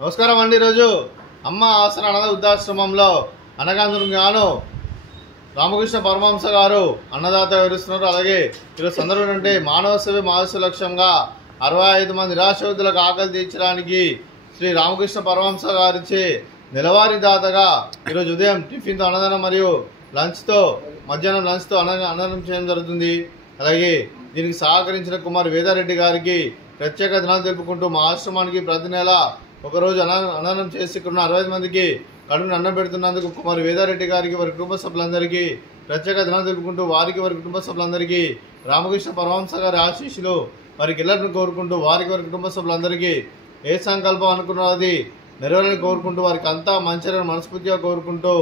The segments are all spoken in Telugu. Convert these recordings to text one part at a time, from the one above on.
నమస్కారం అండి. ఈరోజు అమ్మ ఆసన అన్నద వృద్ధాశ్రమంలో అనగాను రామకృష్ణ పరమహంస గారు అన్నదాత వివరిస్తున్నారు. అలాగే ఈరోజు సందర్భం అంటే మానవ సేవ మానవ లక్ష్యంగా 65 మంది నిరాశ్రయులకు ఆకలి తీర్చడానికి శ్రీ రామకృష్ణ పరమహంస గారిచే నెలవారీ దాతగా ఈరోజు ఉదయం టిఫిన్తో అన్నదానం మరియు మధ్యాహ్నం లంచ్తో అన్నదానం చేయడం జరుగుతుంది. అలాగే దీనికి సహకరించిన కుమార్ వేదారెడ్డి గారికి ప్రత్యేక దినాలు తెలుపుకుంటూ మా ఆశ్రమానికి ప్రతి నెల ఒకరోజు అన్నదానం చేసి ఇక్కడ 65 మందికి కడుపుని అన్నం పెడుతున్నందుకు కుమార్ వేదారెడ్డి గారికి వారి కుటుంబ సభ్యులందరికీ ప్రత్యేక దినాలు తెలుపుకుంటూ వారికి వారి కుటుంబ సభ్యులందరికీ రామకృష్ణ పరమహంస గారి ఆశీస్సులు వారికి ఎల్లరిని కోరుకుంటూ వారికి వారి కుటుంబ సభ్యులందరికీ ఏ సంకల్పం అనుకున్నది నెరవేరని కోరుకుంటూ వారికి అంతా మంచిని మనస్ఫూర్తిగా కోరుకుంటూ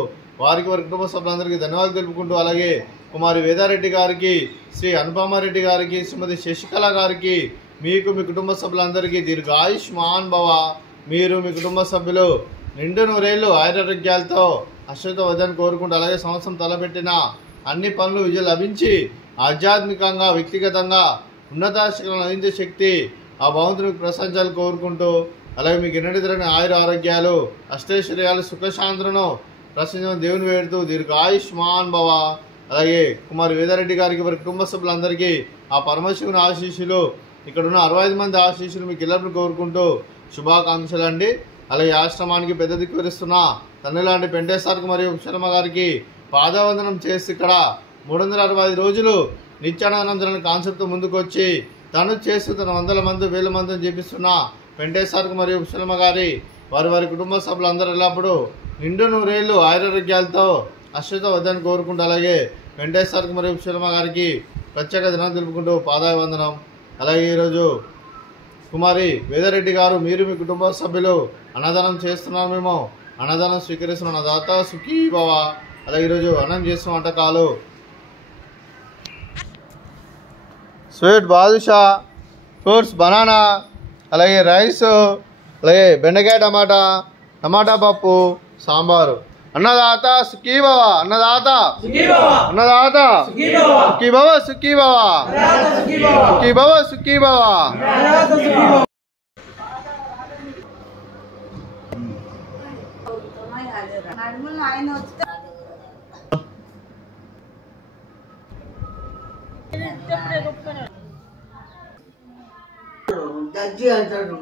వారికి వారి కుటుంబ సభ్యులందరికీ ధన్యవాదాలు తెలుపుకుంటూ అలాగే కుమారి వేదారెడ్డి గారికి శ్రీ అనుపమారెడ్డి గారికి శ్రీమతి శశికళ గారికి మీకు మీ కుటుంబ సభ్యులందరికీ దీర్ఘాయుష్మాన్ భవ, మీరు మీ కుటుంబ సభ్యులు నిండు నూరేళ్లు ఆయురారోగ్యాలతో అశ్వత వద్దని కోరుకుంటూ అలాగే సంవత్సరం తలపెట్టిన అన్ని పనులు విజయం లభించి ఆధ్యాత్మికంగా వ్యక్తిగతంగా ఉన్నతాశిఖరం అందించే శక్తి ఆ భగవంతునికి ప్రశంసాలు కోరుకుంటూ అలాగే మీకు ఎన్నటి తరని ఆయుర ఆరోగ్యాలు అష్టైశ్వర్యాలు సుఖశాంతులను ప్రశ్నించడం దేవుని వేడుతూ దీర్ఘాయుష్మాన్ భవ. అలాగే కుమారి వేదారెడ్డి గారికి వారి కుటుంబ సభ్యులందరికీ ఆ పరమశివుని ఆశీస్సులు ఇక్కడ ఉన్న 65 మంది ఆశీస్సులు మీకు ఎల్లరిని కోరుకుంటూ శుభాకాంక్షలు అండి. అలాగే ఆశ్రమానికి పెద్ద దిక్కు వరిస్తున్న తండ్రి లాంటి పెంటేశ్వర్కి మరియు శర్మ గారికి పాదవందనం చేసి ఇక్కడ 365 రోజులు నిత్యానందనం జరిగిన కాన్సెప్ట్ ముందుకు వచ్చి తను చేస్తూ తన 100 మంది 1000 మందిని చేపిస్తున్న పెంటేశ్వర్కి మరియు శర్మ గారి వారి కుటుంబ సభ్యులందరూ ఎల్లప్పుడూ నిండు నూరేళ్లు ఆయురారోగ్యాలతో అశ్వత వద్దని కోరుకుంటూ అలాగే వెంకటేశ్వర్కి మరియు శర్మ గారికి ప్రత్యేక దినాలు తెలుపుకుంటూ పాదాభివందనం. అలాగే ఈరోజు కుమారి వేదారెడ్డి గారు మీరు మీ కుటుంబ సభ్యులు అన్నదానం చేస్తున్నారు, మేము అన్నదానం స్వీకరిస్తున్న దాత సుఖీ భవ. అలాగే ఈరోజు అన్నం చేస్తున్న వంటకాలు స్వీట్ బాదుషా, ఫ్రూట్స్ బనానా, అలాగే రైస్, అలాగే బెండకాయ టమాటా పప్పు, సాంబారు. అన్నదాత సుఖీ భవ, అన్నదాత అన్నదాత సుఖీ భవ, సుఖీ భవ, సుఖీ భవ, సుఖీ భవ. జడ్జి అంటాడు